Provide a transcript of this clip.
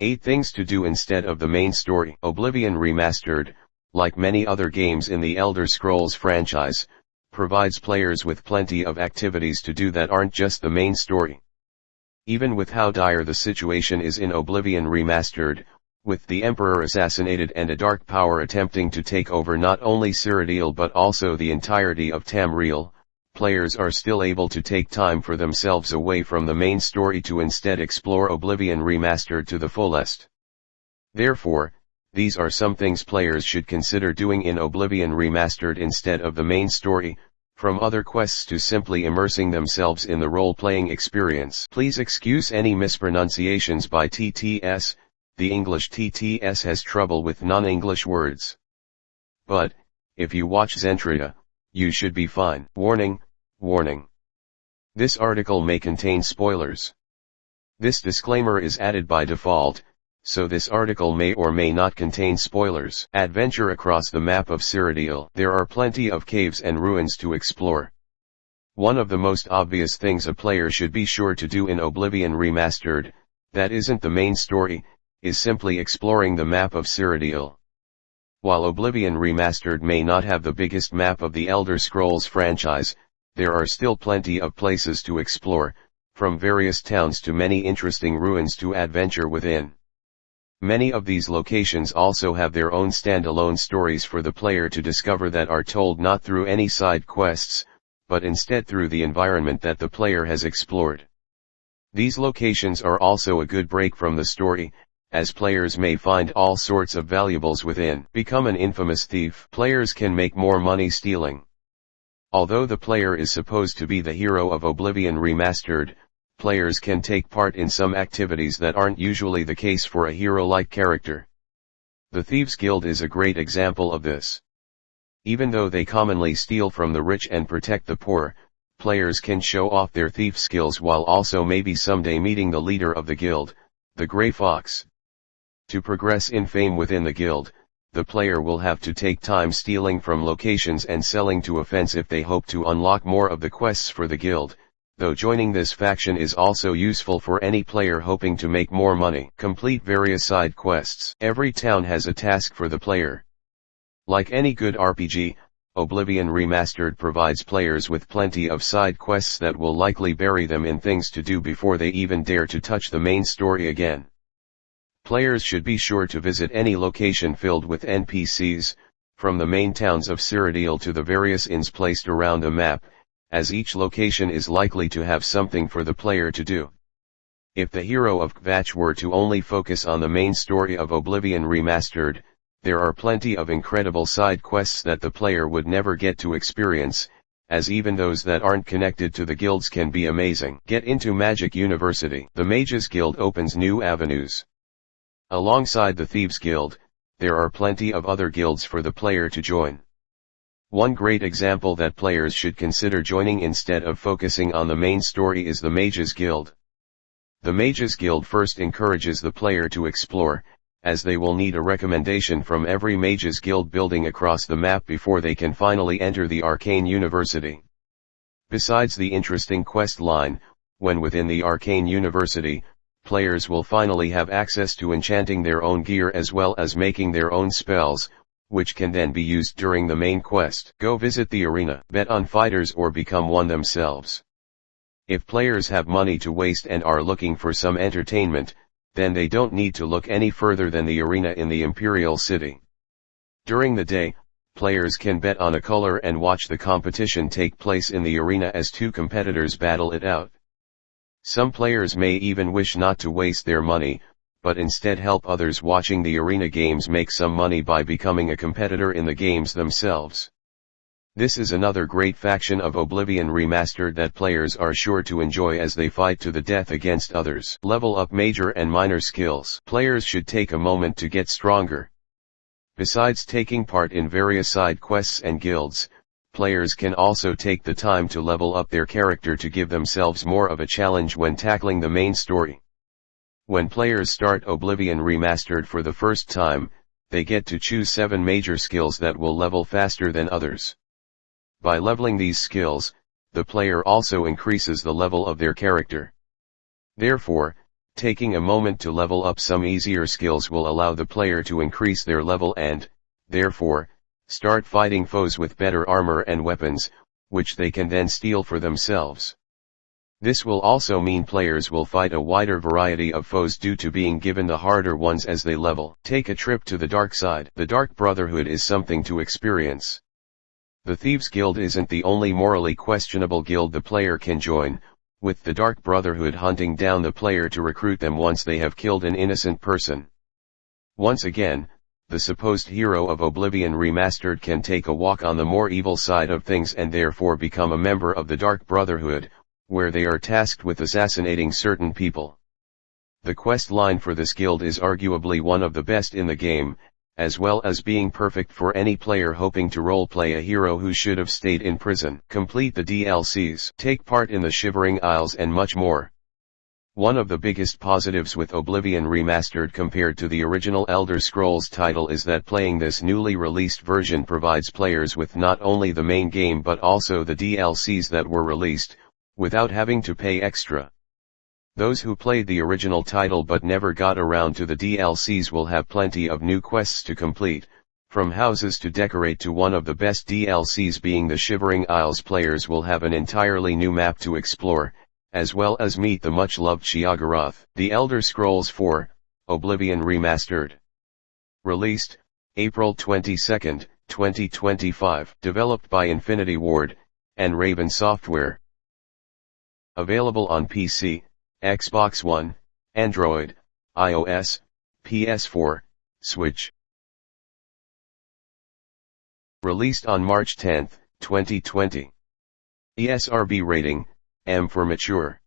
8 Things to do instead of the main story. Oblivion Remastered, like many other games in the Elder Scrolls franchise, provides players with plenty of activities to do that aren't just the main story. Even with how dire the situation is in Oblivion Remastered, with the Emperor assassinated and a dark power attempting to take over not only Cyrodiil but also the entirety of Tamriel, players are still able to take time for themselves away from the main story to instead explore Oblivion Remastered to the fullest. Therefore, these are some things players should consider doing in Oblivion Remastered instead of the main story, from other quests to simply immersing themselves in the role-playing experience. Please excuse any mispronunciations by TTS, the English TTS has trouble with non-English words. But, if you watch Zentria, you should be fine. Warning, warning. This article may contain spoilers. This disclaimer is added by default, so this article may or may not contain spoilers. Adventure across the map of Cyrodiil. There are plenty of caves and ruins to explore. One of the most obvious things a player should be sure to do in Oblivion Remastered, that isn't the main story, is simply exploring the map of Cyrodiil. While Oblivion Remastered may not have the biggest map of the Elder Scrolls franchise, there are still plenty of places to explore, from various towns to many interesting ruins to adventure within. Many of these locations also have their own standalone stories for the player to discover that are told not through any side quests, but instead through the environment that the player has explored. These locations are also a good break from the story, as players may find all sorts of valuables within. Become an infamous thief. Players can make more money stealing. Although the player is supposed to be the hero of Oblivion Remastered, players can take part in some activities that aren't usually the case for a hero-like character. The Thieves Guild is a great example of this. Even though they commonly steal from the rich and protect the poor, players can show off their thief skills while also maybe someday meeting the leader of the guild, the Grey Fox. To progress in fame within the guild, the player will have to take time stealing from locations and selling to offense if they hope to unlock more of the quests for the guild, though joining this faction is also useful for any player hoping to make more money. Complete various side quests. Every town has a task for the player. Like any good RPG, Oblivion Remastered provides players with plenty of side quests that will likely bury them in things to do before they even dare to touch the main story again. Players should be sure to visit any location filled with NPCs, from the main towns of Cyrodiil to the various inns placed around the map, as each location is likely to have something for the player to do. If the hero of Kvatch were to only focus on the main story of Oblivion Remastered, there are plenty of incredible side quests that the player would never get to experience, as even those that aren't connected to the guilds can be amazing. Get into Magic University. The Mages Guild opens new avenues. Alongside the Thieves Guild, there are plenty of other guilds for the player to join. One great example that players should consider joining instead of focusing on the main story is the Mages Guild. The Mages Guild first encourages the player to explore, as they will need a recommendation from every Mages Guild building across the map before they can finally enter the Arcane University. Besides the interesting quest line, when within the Arcane University, players will finally have access to enchanting their own gear as well as making their own spells, which can then be used during the main quest. Go visit the arena, bet on fighters or become one themselves. If players have money to waste and are looking for some entertainment, then they don't need to look any further than the arena in the Imperial City. During the day, players can bet on a color and watch the competition take place in the arena as two competitors battle it out. Some players may even wish not to waste their money, but instead help others watching the arena games make some money by becoming a competitor in the games themselves. This is another great faction of Oblivion Remastered that players are sure to enjoy as they fight to the death against others. Level up major and minor skills. Players should take a moment to get stronger. Besides taking part in various side quests and guilds, players can also take the time to level up their character to give themselves more of a challenge when tackling the main story. When players start Oblivion Remastered for the first time, they get to choose 7 major skills that will level faster than others. By leveling these skills, the player also increases the level of their character. Therefore, Taking a moment to level up some easier skills will allow the player to increase their level and, therefore, start fighting foes with better armor and weapons, which they can then steal for themselves. This will also mean players will fight a wider variety of foes due to being given the harder ones as they level. Take a trip to the dark side. The Dark Brotherhood is something to experience. The Thieves Guild isn't the only morally questionable guild the player can join, with the Dark Brotherhood hunting down the player to recruit them once they have killed an innocent person. Once again, the supposed hero of Oblivion Remastered can take a walk on the more evil side of things and therefore become a member of the Dark Brotherhood, where they are tasked with assassinating certain people. The quest line for this guild is arguably one of the best in the game, as well as being perfect for any player hoping to roleplay a hero who should have stayed in prison. Complete the DLCs, take part in the Shivering Isles and much more. One of the biggest positives with Oblivion Remastered compared to the original Elder Scrolls title is that playing this newly released version provides players with not only the main game but also the DLCs that were released, without having to pay extra. Those who played the original title but never got around to the DLCs will have plenty of new quests to complete, from houses to decorate to one of the best DLCs being the Shivering Isles. Players will have an entirely new map to explore, as well as meet the much-loved Sheogorath. The Elder Scrolls IV, Oblivion Remastered. Released, April 22, 2025. Developed by Infinity Ward, and Raven Software. Available on PC, Xbox One, Android, iOS, PS4, Switch. Released on March 10, 2020. ESRB rating, M for mature.